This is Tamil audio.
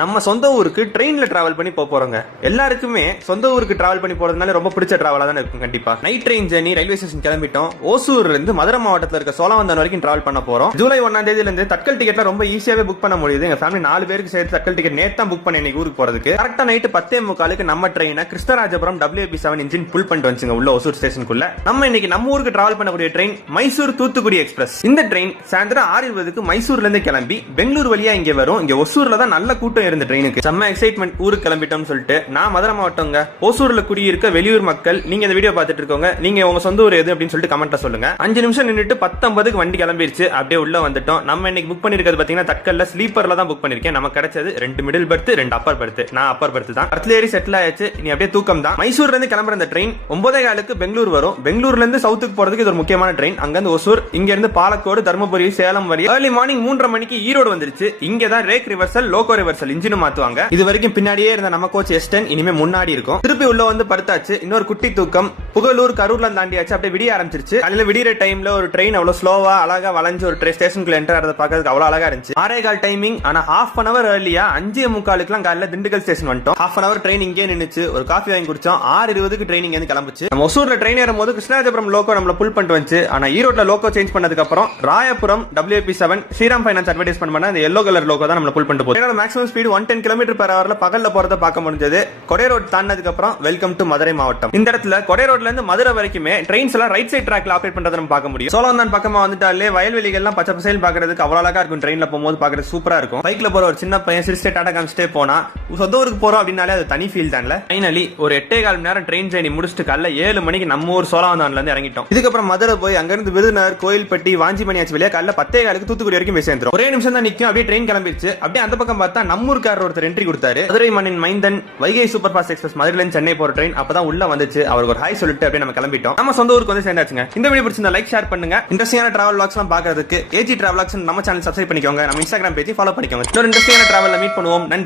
நம்ம சொந்த ஊருக்கு ட்ரெயின்ல டிராவல் பண்ணி போறோங்க. எல்லாருக்குமே சொந்த ஊருக்கு டிராவல் பண்ணி போறதுனால ரொம்ப பிடிச்ச டிராவலா தான் இருக்கும். கண்டிப்பா night train journey railway station கிளம்பிட்டோம். ஓசூர்ல இருந்து மதுரை மாவட்டத்தில் இருக்க சோழவந்தான் வரைக்கும் டிராவல் பண்ண போறோம். ஜூலை 1ஆம் தேதியில இருந்து தட்கல் டிக்கெட்ல ரொம்ப ஈஸியாவே புக் பண்ண முடியுது. எங்க ஃபேமிலி 4 பேருக்கு சேர்த்து தட்கல் டிக்கெட் நேத்து தான் புக் பண்ணி இன்னைக்கு ஊருக்கு போறதுக்கு. கரெக்டா நைட் 10:45 நம்ம ட்ரெயினை கிருஷ்ணராஜபுரம் WP7 இன்ஜின் புல் பண்ணிட்டு வந்துச்சுங்க உள்ள ஓசூர் ஸ்டேஷனுக்குள்ள. நம்ம இன்னைக்கு நம்ம ஊருக்கு டிராவல் பண்ணக்கூடிய ட்ரெயின் மைசூர் தூத்துக்குடி எக்ஸ்பிரஸ். இந்த ட்ரெயின் சாயந்தரம் 6:20 மைசூர்ல இருந்து கிளம்பி பெங்களூர் வழியா இங்க வரும். இங்க ஒசூர்ல தான் நல்ல கூட்டம் இருந்த ட்ரெயினுக்கு. செம்ம எக்ஸைட்மெண்ட் ஊருக்கு கிளம்பிட்டோம்னு சொல்லிட்டு. நான் மதுரை மாவட்டங்க. ஓசூர்ல குடியிருக்க வெளியூர் மக்கள் நீங்க இந்த வீடியோ பார்த்துட்டு இருக்கோங்க. நீங்க உங்க சொந்த ஊர் எது அப்படின்னு சொல்லிட்டு கமெண்ட்ல சொல்லுங்க. 5 நிமிஷம் நின்னுட்டு 10:50 வண்டி கிளம்பிருச்சு. அப்படியே உள்ள வந்துட்டோம். நம்ம இன்னைக்கு புக் பண்ணிருக்கிறது பாத்தீங்கன்னா தட்கல்ல ஸ்லீப்பர்ல தான் புக் பண்ணிருக்கேன். நமக்கு கிடைச்சது 2 மிடில் பர்த் 2 அப்பர் பர்த். நான் அப்பர் பர்த் தான். பர்த்ல ஏறி செட்டில் ஆயாச்சு. இனி அப்படியே தூக்கம் தான். மைசூர்ல இருந்து கிளம்புற இந்த ட்ரெயின் 9:15 பெங்களூர் வரும். பெங்களூர்ல இருந்து சவுத்துக்கு போறதுக்கு இது ஒரு முக்கியமான ட்ரெயின். அங்க இருந்து ஒசூர், இங்க இருந்து பாலக்கோடு, தர்மபுரி, சேலம் வரை ஏர்லி மார்னிங் 3:30 மணிக்கு ஈரோடு வந்துருச்சு. இங்க தான் rake reversal, loco reversal engine மாத்துவாங்க. இது வரைக்கும் பின்னாடியே இருந்த நம்ம கோச் S10 இனிமே முன்னாடி இருக்கும். திருப்பி உள்ள வந்து படுத்தாச்சு. இன்னொரு குட்டி தூக்கம். புகழூர் கரூர்ல தாண்டியாச்சு. அப்படியே விடிய ஆரம்பிச்சிருச்சு. காலையில விடியற டைம்ல ஒரு ட்ரெயின் அவ்வளவு ஸ்லோவா அழகா வளைஞ்சு ஒரு ஸ்டேஷனுக்குள்ள என்டர் ஆறத பார்க்கிறதுக்கு அவ்வளவு அழகா இருந்துச்சு. 6:15 டைமிங். ஆனா ஹாஃப் அன் அவர் ஏர்லியா 5:45 காலையில திண்டுக்கல் ஸ்டேஷன் வந்துட்டோம். ஹாஃப் அன் அவர் ட்ரெயின் இங்கே நின்னுச்சு. ஒரு காஃபி வாங்கி குடிச்சோம். 6:20 ட்ரெயின் இங்க கிளம்பிச்சு. நம்ம ஒசூர்ல ட்ரெயின் ஏறும்போது கிருஷ்ணராஜபுரம் லோகோ நம்மள புல் பண்ணிட்டு வந்துச்சு. ஆனா ஈரோட்ல லோகோ சேஞ்ச் பண்ணதுக்கு அப்புறம் Royapuram WP7 Sriram finance advertisement பண்ண அந்த yellow கலர் லோகோ தான் நம்மள புல் பண்ணிட்டு போகுது. என்னோட மேக்ஸிமம் ஸ்பீடு 110 km/h பகல்ல போறத பார்க்க முடிஞ்சது. கொடை ரோட் தாண்டதுக்கு அப்புறம் வெல்கம் டு மதுரை மாவட்டம். இந்த இடத்துல கொடை ரோட்ல இருந்து மதுரை வரைக்குமே ட்ரெயின்ஸ் எல்லாம் ரைட் சைடு ட்ராக்ல ஆபரேட் பண்றத நம்ம பார்க்க முடியும். சோழவந்தான் பக்கமா வந்துட்டாலே வயல்வெளிகள் எல்லாம் பச்சை பசேல் பாக்குறதுக்கு அவ்வளவு அழகா இருக்கும். ட்ரெயின்ல போகும்போது பாக்குறது சூப்பரா இருக்கும். பைக்ல போற ஒரு சின்ன பையன் சிரிச்சிட்டே டாடா காமிச்சிட்டே போனா சொந்த ஊருக்கு போறோம் அப்படின்னாலே அது தனி ஃபீல் தான்ல. ஃபைனலி ஒரு 8:15 மணி நேரம் ட்ரெயின் ஜர்னி முடிச்சுட்டு காலைல 7 மணிக்கு நம்ம ஊர் சோழவந்தான்ல இருந்து இறங்கிட்டோம். இதுக்கப்புறம் மதுரை போய் அங்க இருந்து விருதுநகர், கோயில்பட்டி, வாஞ்சிமணியாச்சி வழியா காலைல 10:15 தூத்துக்குடி வரைக்கும் போய் சேர்ந்துரும். ஒரே நிமிஷம் தான் நிக்கும். அப்படியே ட்ரெயின் கிளம்பிடுச்சு. அப்படியே அந்த பக்கம் பார்த்தா நம்மூர்காரர் ஒருத்தர் என்ட்ரி கொடுத்தாரு. மதுரை மண்ணின் மைந்தன் வைகை சூப்பர் ஃபாஸ்ட் எக்ஸ்பிரஸ் மதுரையில இருந்து சென்னை போற ட்ரெயின் அப்பதான் உள்ள வந்துச்சு. அவருக்கு ஒரு ஹாய் சொல்லிட்டு அப்படியே நம்ம கிளம்பிட்டோம். நம்ம சொந்த ஊருக்கு வந்து சேர்ந்தாச்சுங்க. இந்த வீடியோ பிடிச்சிருந்தா லைக் ஷேர் பண்ணுங்க. இன்ட்ரெஸ்டிங்கான டிராவல் வ்ளாக்ஸ் எல்லாம் பார்க்கிறதுக்கு AG டிராவல் வ்ளாக்ஸ் நம்ம சேனல் சப்ஸ்கிரைப் பண்ணிக்கோங்க. நம்ம இன்ஸ்டாகிராம் பேஜ் ஃபாலோ பண்ணிக்கோங்க. இன்னொரு இன்ட்ரெஸ்டிங்கான டிராவல்ல மீட் பண்ணுவோம். நன்றி.